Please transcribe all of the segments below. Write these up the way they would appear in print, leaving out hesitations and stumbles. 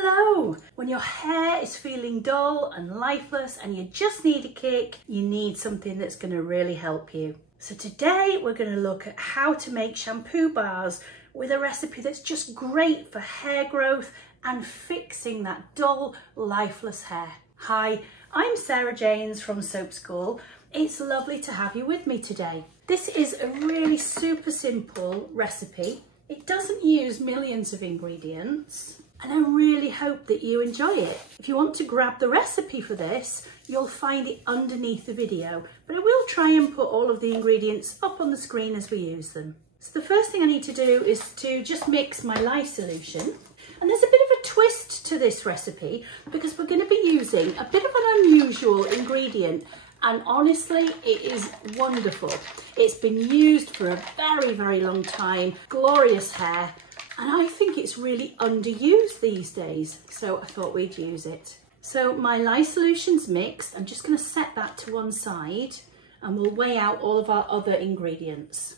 Hello! When your hair is feeling dull and lifeless and you just need a kick, you need something that's going to really help you. So today we're going to look at how to make shampoo bars with a recipe that's just great for hair growth and fixing that dull, lifeless hair. Hi, I'm Sarah Janes from Soap School. It's lovely to have you with me today. This is a really super simple recipe. It doesn't use millions of ingredients, and I really hope that you enjoy it. If you want to grab the recipe for this, you'll find it underneath the video, but I will try and put all of the ingredients up on the screen as we use them. So the first thing I need to do is to just mix my lye solution. And there's a bit of a twist to this recipe because we're going to be using a bit of an unusual ingredient, and honestly it is wonderful. It's been used for a very, very long time, glorious hair, and I think it's really underused these days, so I thought we'd use it. So my lye solution's mixed. I'm just going to set that to one side and we'll weigh out all of our other ingredients.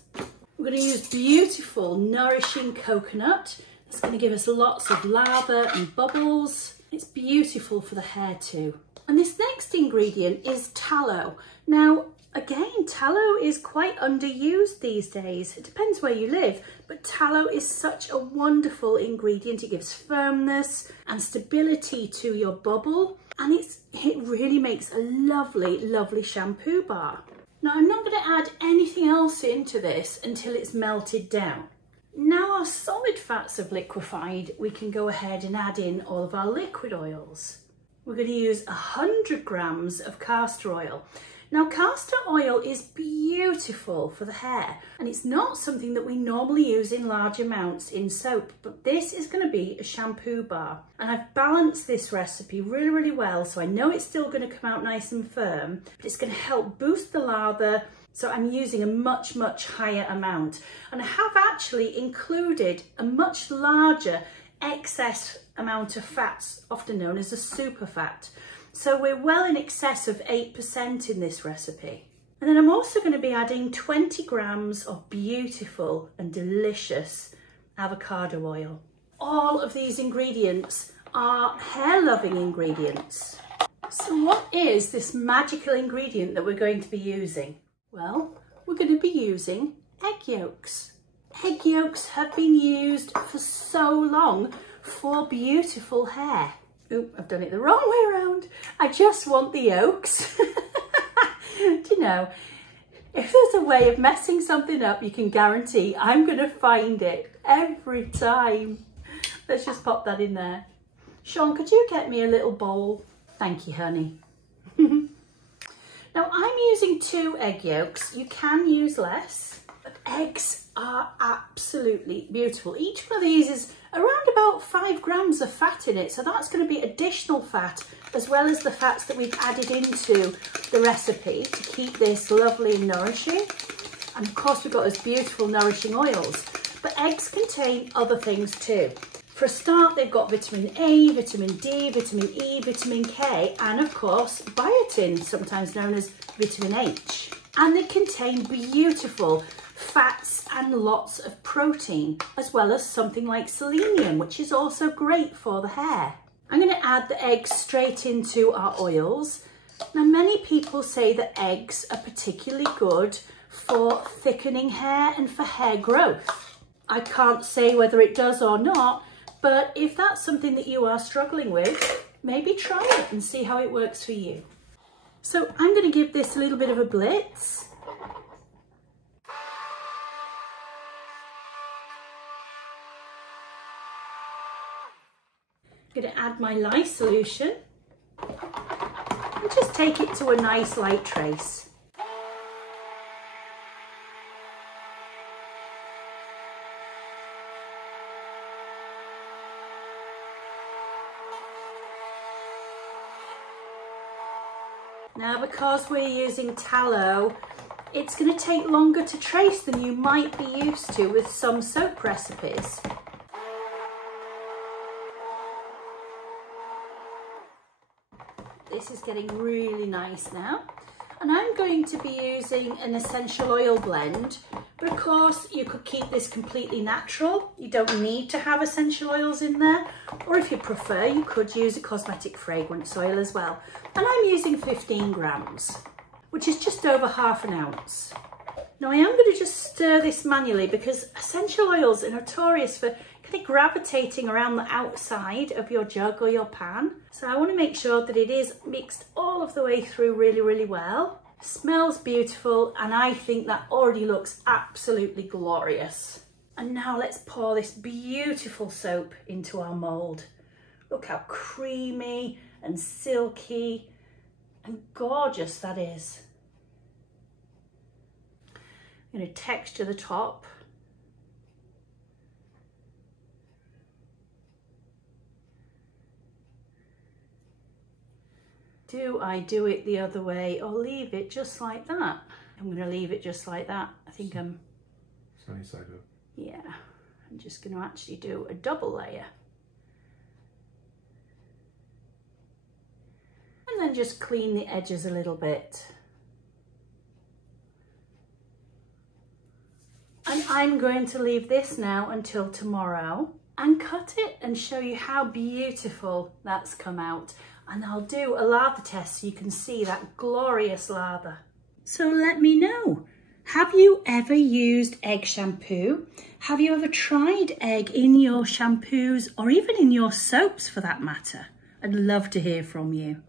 We're going to use beautiful nourishing coconut. It's going to give us lots of lather and bubbles. It's beautiful for the hair too. And this next ingredient is tallow. Now, again, tallow is quite underused these days. It depends where you live, but tallow is such a wonderful ingredient. It gives firmness and stability to your bubble, and it really makes a lovely, lovely shampoo bar. Now, I'm not going to add anything else into this until it's melted down. Now our solid fats have liquefied, we can go ahead and add in all of our liquid oils. We're going to use 100 grams of castor oil. Now castor oil is beautiful for the hair, and it's not something that we normally use in large amounts in soap, but this is going to be a shampoo bar. And I've balanced this recipe really, really well, so I know it's still going to come out nice and firm, but it's going to help boost the lather. So I'm using a much, much higher amount, and I have actually included a much larger excess amount of fats, often known as a super fat. So we're well in excess of 8% in this recipe. And then I'm also going to be adding 20 grams of beautiful and delicious avocado oil. All of these ingredients are hair loving ingredients. So what is this magical ingredient that we're going to be using? Well, we're going to be using egg yolks. Egg yolks have been used for so long for beautiful hair. Oop, I've done it the wrong way around. I just want the yolks. Do you know, if there's a way of messing something up, you can guarantee I'm going to find it every time. Let's just pop that in there. Sean, could you get me a little bowl? Thank you, honey. Now I'm using 2 egg yolks. You can use less, but eggs are absolutely beautiful. Each one of these is around about 5 grams of fat in it, so that's going to be additional fat as well as the fats that we've added into the recipe to keep this lovely and nourishing. And of course we've got those beautiful nourishing oils, but eggs contain other things too. For a start, they've got vitamin A, vitamin D, vitamin E, vitamin K, and of course, biotin, sometimes known as vitamin H. And they contain beautiful fats and lots of protein, as well as something like selenium, which is also great for the hair. I'm going to add the eggs straight into our oils. Now, many people say that eggs are particularly good for thickening hair and for hair growth. I can't say whether it does or not, but if that's something that you are struggling with, maybe try it and see how it works for you. So I'm going to give this a little bit of a blitz. I'm going to add my lye solution and just take it to a nice light trace. Now, because we're using tallow, it's going to take longer to trace than you might be used to with some soap recipes. This is getting really nice now. And I'm going to be using an essential oil blend, but of course you could keep this completely natural. You don't need to have essential oils in there, or if you prefer, you could use a cosmetic fragrance oil as well. And I'm using 15 grams, which is just over ½ an ounce. Now I am going to just stir this manually because essential oils are notorious for kind of gravitating around the outside of your jug or your pan. So I want to make sure that it is mixed all of the way through really, really well. Smells beautiful, and I think that already looks absolutely glorious. And now let's pour this beautiful soap into our mould. Look how creamy and silky and gorgeous that is. I'm going to texture the top. Do I do it the other way or leave it just like that? I'm going to leave it just like that. I think I'm... Sunny side up. Yeah, I'm just going to actually do a double layer. And then just clean the edges a little bit. And I'm going to leave this now until tomorrow and cut it and show you how beautiful that's come out. And I'll do a lather test so you can see that glorious lather. So let me know, have you ever used egg shampoo? Have you ever tried egg in your shampoos or even in your soaps for that matter? I'd love to hear from you.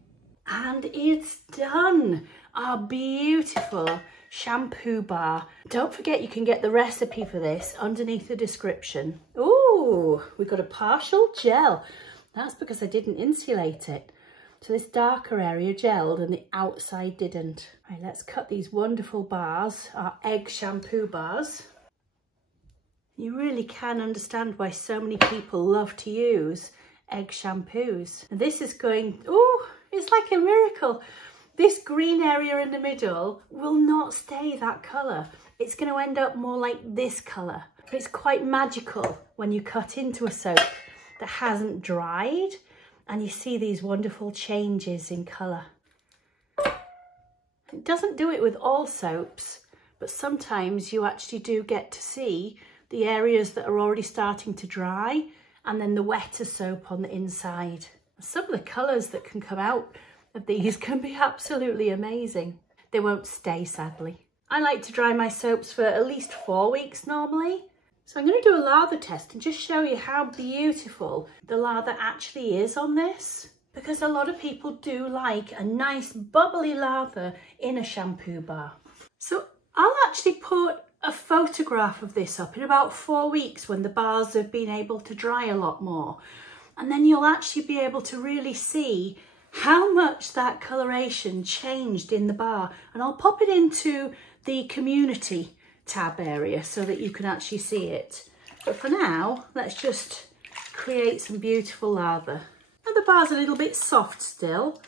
And it's done, our beautiful shampoo bar. Don't forget you can get the recipe for this underneath the description. Ooh, we've got a partial gel. That's because I didn't insulate it. So this darker area gelled and the outside didn't. Right, let's cut these wonderful bars, our egg shampoo bars. You really can understand why so many people love to use egg shampoos. And this is going, ooh, it's like a miracle. This green area in the middle will not stay that colour. It's going to end up more like this colour. But it's quite magical when you cut into a soap that hasn't dried and you see these wonderful changes in colour. It doesn't do it with all soaps, but sometimes you actually do get to see the areas that are already starting to dry and then the wetter soap on the inside. Some of the colours that can come out of these can be absolutely amazing. They won't stay, sadly. I like to dry my soaps for at least 4 weeks normally. So I'm going to do a lather test and just show you how beautiful the lather actually is on this. Because a lot of people do like a nice bubbly lather in a shampoo bar. So I'll actually put a photograph of this up in about 4 weeks when the bars have been able to dry a lot more. And then you'll actually be able to really see how much that coloration changed in the bar. And I'll pop it into the community tab area so that you can actually see it. But for now, let's just create some beautiful lather. Now the bar's a little bit soft still.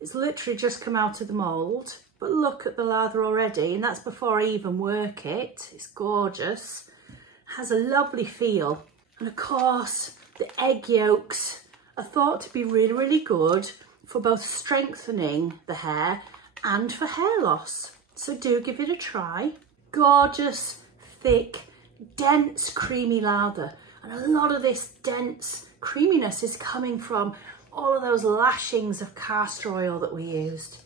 It's literally just come out of the mould. But look at the lather already, and that's before I even work it. It's gorgeous. It has a lovely feel. And of course, the egg yolks are thought to be really, really good for both strengthening the hair and for hair loss. So do give it a try. Gorgeous, thick, dense, creamy lather. And a lot of this dense creaminess is coming from all of those lashings of castor oil that we used.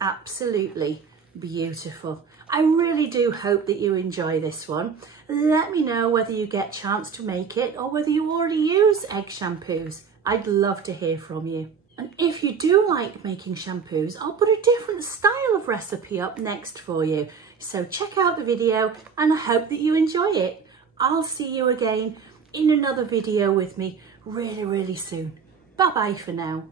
Absolutely beautiful. I really do hope that you enjoy this one. Let me know whether you get a chance to make it or whether you already use egg shampoos. I'd love to hear from you. And if you do like making shampoos, I'll put a different style of recipe up next for you. So check out the video and I hope that you enjoy it. I'll see you again in another video with me really, really soon. Bye bye for now.